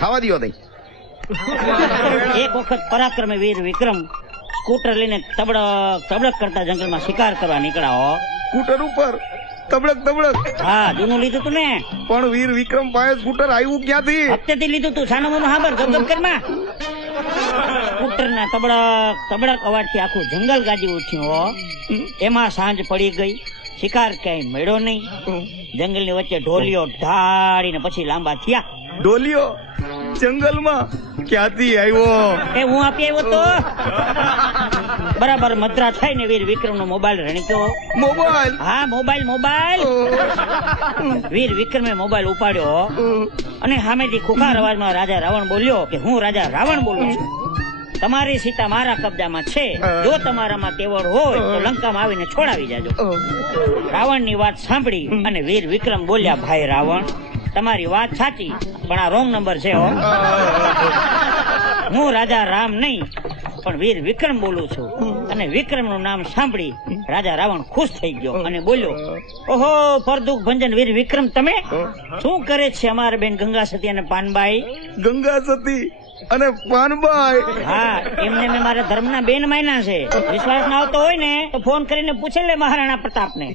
થવા દો તઈ. એક વખત પરાક્રમી વીર વિક્રમ સ્કૂટર લઈને તબડક તબડક કરતા જંગલમાં શિકાર કરવા નીકળ્યા હો. સ્કૂટર ઉપર તબડક તબડક. હા, જૂનું લીધું તું ને. પણ વીર વિક્રમ પાસે સ્કૂટર આવ્યું ક્યાંથી? હપ્તેથી લીધું તું. સાનો મોનો હાબર ગપ કરમાં. સ્કૂટર ના તબડક તબડક અવાજથી આખું જંગલ ગાજી ઉઠ્યું હો. એમાં સાંજ પડી ગઈ. શિકાર ક્યાંય મળ્યો નહીં. જંગલની વચ્ચે ઢોલિયો ઢાળીને પછી લાંબા થયા. ડોલિયો જંગલમાં ક્યાંથી આવ્યો? એ હું આપી આવ્યો તો. બરાબર મધરા થાય ને વીર વિક્રમ નો મોબાઈલ રણક્યો. મોબાઈલ? હા, મોબાઈલ. વીર વિક્રમે મોબાઈલ ઉપાડ્યો અને સામેથી ખુખાર અવાજમાં રાજા રાવણ બોલ્યો કે હું રાજા રાવણ બોલું છું. તમારી સીતા મારા કબજામાં છે. જો તમારામાં તેવડ હોય તો લંકામાં આવીને છોડાવી જાજો. રાવણની વાત સાંભળી અને વીર વિક્રમ બોલ્યા, ભાઈ રાવણ, તમારી વાત સાચી, પણ આ રોંગ નંબર છે હો. હું રાજા રામ નહીં પણ વીર વિક્રમ બોલું છું. અને વિક્રમ નું નામ સાંભળી રાજા રાવણ ખુશ થઈ ગયો અને બોલ્યો, ઓહો પરદુખ ભંજન વીર વિક્રમ, તમે શું કરે છે અમારે બેન ગંગા સતી અને પાનબાઈ? ગંગા સતી અને પાનબાઈ? હા, એમને મેં મારા ધર્મના બેન માયના છે. વિશ્વાસ ના આવતો હોય ને તો ફોન કરીને પૂછે લે મહારાણા પ્રતાપ ને.